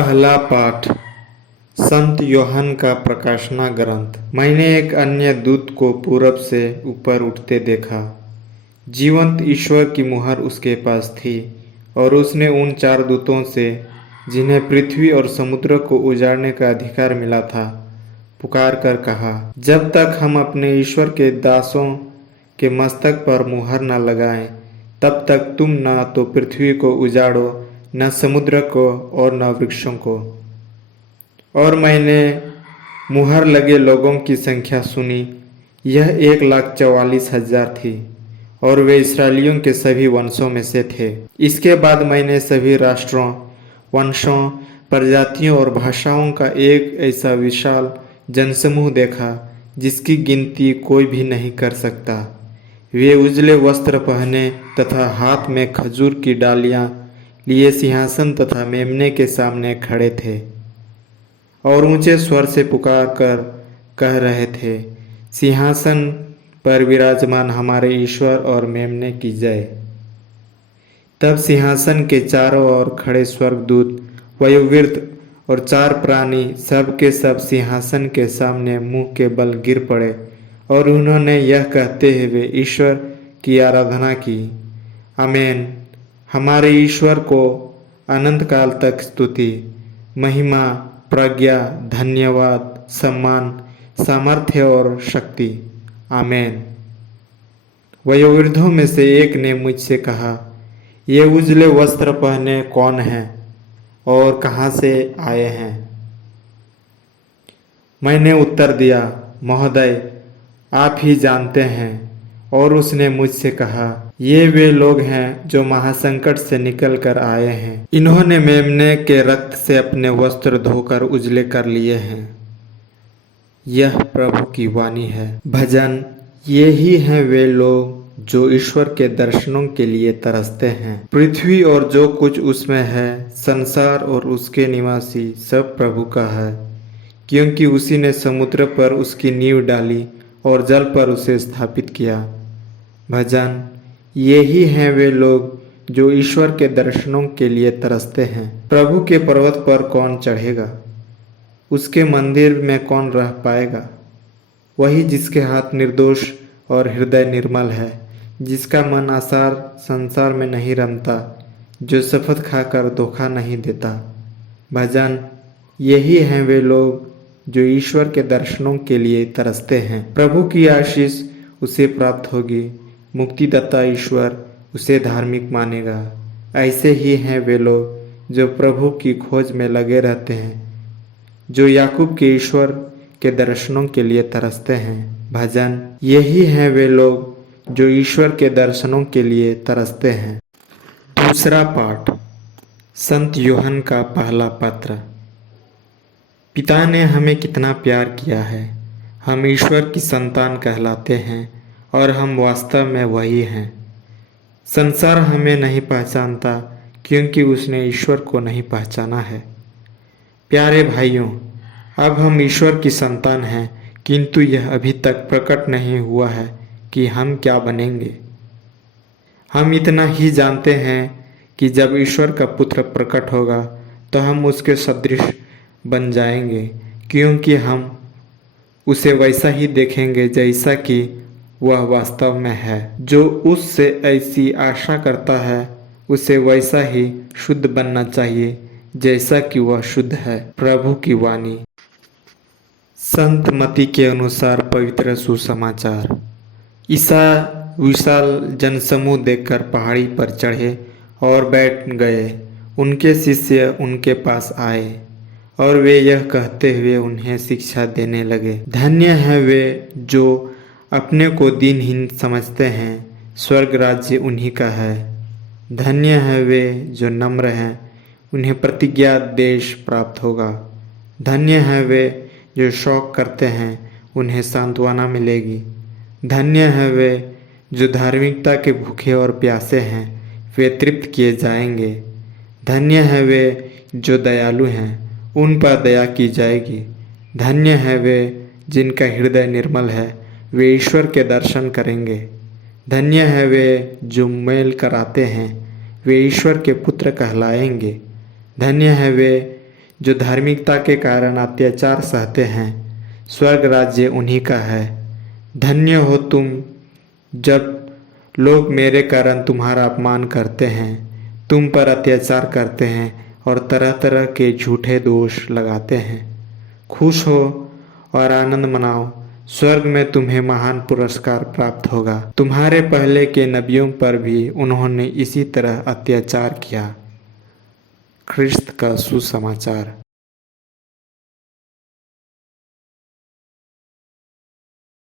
पहला पाठ संत यूहन्ना का प्रकाशना ग्रंथ। मैंने एक अन्य दूत को पूरब से ऊपर उठते देखा। जीवंत ईश्वर की मुहर उसके पास थी और उसने उन 4 दूतों से, जिन्हें पृथ्वी और समुद्र को उजाड़ने का अधिकार मिला था, पुकार कर कहा, जब तक हम अपने ईश्वर के दासों के मस्तक पर मुहर न लगाएं, तब तक तुम न तो पृथ्वी को उजाड़ो, न समुद्र को और न वृक्षों को। और मैंने मुहर लगे लोगों की संख्या सुनी। यह 1,44,000 थी और वे इस्राएलियों के सभी वंशों में से थे। इसके बाद मैंने सभी राष्ट्रों, वंशों, प्रजातियों और भाषाओं का एक ऐसा विशाल जनसमूह देखा जिसकी गिनती कोई भी नहीं कर सकता। वे उजले वस्त्र पहने तथा हाथ में खजूर की डालियां लिए सिंहासन तथा मेमने के सामने खड़े थे और ऊंचे स्वर से पुकार कर कह रहे थे, सिंहासन पर विराजमान हमारे ईश्वर और मेमने की जय। तब सिंहासन के चारों ओर खड़े स्वर्गदूत, वयोवृद्ध और 4 प्राणी सब के सब सिंहासन के सामने मुंह के बल गिर पड़े और उन्होंने यह कहते हुए ईश्वर की आराधना की, आमीन। हमारे ईश्वर को अनंत काल तक स्तुति, महिमा, प्रज्ञा, धन्यवाद, सम्मान, सामर्थ्य और शक्ति, आमीन। वयोवृद्धों में से एक ने मुझसे कहा, ये उजले वस्त्र पहने कौन हैं और कहाँ से आए हैं? मैंने उत्तर दिया, महोदय, आप ही जानते हैं। और उसने मुझसे कहा, ये वे लोग हैं जो महासंकट से निकल कर आए हैं। इन्होंने मेमने के रक्त से अपने वस्त्र धोकर उजले कर लिए हैं। यह प्रभु की वाणी है। भजन। ये ही हैं वे लोग जो ईश्वर के दर्शनों के लिए तरसते हैं। पृथ्वी और जो कुछ उसमें है, संसार और उसके निवासी, सब प्रभु का है, क्योंकि उसी ने समुद्र पर उसकी नींव डाली और जल पर उसे स्थापित किया। भजन। ये ही हैं वे लोग जो ईश्वर के दर्शनों के लिए तरसते हैं। प्रभु के पर्वत पर कौन चढ़ेगा? उसके मंदिर में कौन रह पाएगा? वही जिसके हाथ निर्दोष और हृदय निर्मल है, जिसका मन आसार संसार में नहीं रमता, जो शपथ खाकर धोखा नहीं देता। भजन। यही हैं वे लोग जो ईश्वर के दर्शनों के लिए तरसते हैं। प्रभु की आशीष उसे प्राप्त होगी। मुक्तिदाता ईश्वर उसे धार्मिक मानेगा। ऐसे ही हैं वे लोग जो प्रभु की खोज में लगे रहते हैं, जो याकूब के ईश्वर के दर्शनों के लिए तरसते हैं। भजन। यही हैं वे लोग जो ईश्वर के दर्शनों के लिए तरसते हैं। दूसरा पाठ संत यूहन्ना का पहला पत्र। पिता ने हमें कितना प्यार किया है, हम ईश्वर की संतान कहलाते हैं और हम वास्तव में वही हैं। संसार हमें नहीं पहचानता क्योंकि उसने ईश्वर को नहीं पहचाना है। प्यारे भाइयों, अब हम ईश्वर की संतान हैं, किंतु यह अभी तक प्रकट नहीं हुआ है कि हम क्या बनेंगे। हम इतना ही जानते हैं कि जब ईश्वर का पुत्र प्रकट होगा तो हम उसके सदृश बन जाएंगे, क्योंकि हम उसे वैसा ही देखेंगे जैसा कि वह वास्तव में है। जो उससे ऐसी आशा करता है उसे वैसा ही शुद्ध बनना चाहिए जैसा कि वह शुद्ध है। प्रभु की वाणी। संत मती के अनुसार पवित्र सुसमाचार। ईसा विशाल जनसमूह देखकर पहाड़ी पर चढ़े और बैठ गए। उनके शिष्य उनके पास आए और वे यह कहते हुए उन्हें शिक्षा देने लगे, धन्य हैं वे जो अपने को दीनहीन समझते हैं, स्वर्ग राज्य उन्हीं का है। धन्य हैं वे जो नम्र हैं, उन्हें प्रतिज्ञा देश प्राप्त होगा। धन्य हैं वे जो शोक करते हैं, उन्हें सांत्वना मिलेगी। धन्य हैं वे जो धार्मिकता के भूखे और प्यासे हैं, वे तृप्त किए जाएंगे। धन्य हैं वे जो दयालु हैं, उन पर दया की जाएगी। धन्य हैं वे जिनका हृदय निर्मल है, वे ईश्वर के दर्शन करेंगे। धन्य है वे जो मेल कराते हैं, वे ईश्वर के पुत्र कहलाएंगे। धन्य है वे जो धार्मिकता के कारण अत्याचार सहते हैं, स्वर्ग राज्य उन्हीं का है। धन्य हो तुम जब लोग मेरे कारण तुम्हारा अपमान करते हैं, तुम पर अत्याचार करते हैं और तरह तरह के झूठे दोष लगाते हैं। खुश हो और आनंद मनाओ, स्वर्ग में तुम्हें महान पुरस्कार प्राप्त होगा। तुम्हारे पहले के नबियों पर भी उन्होंने इसी तरह अत्याचार किया। ख्रिस्त का सुसमाचार।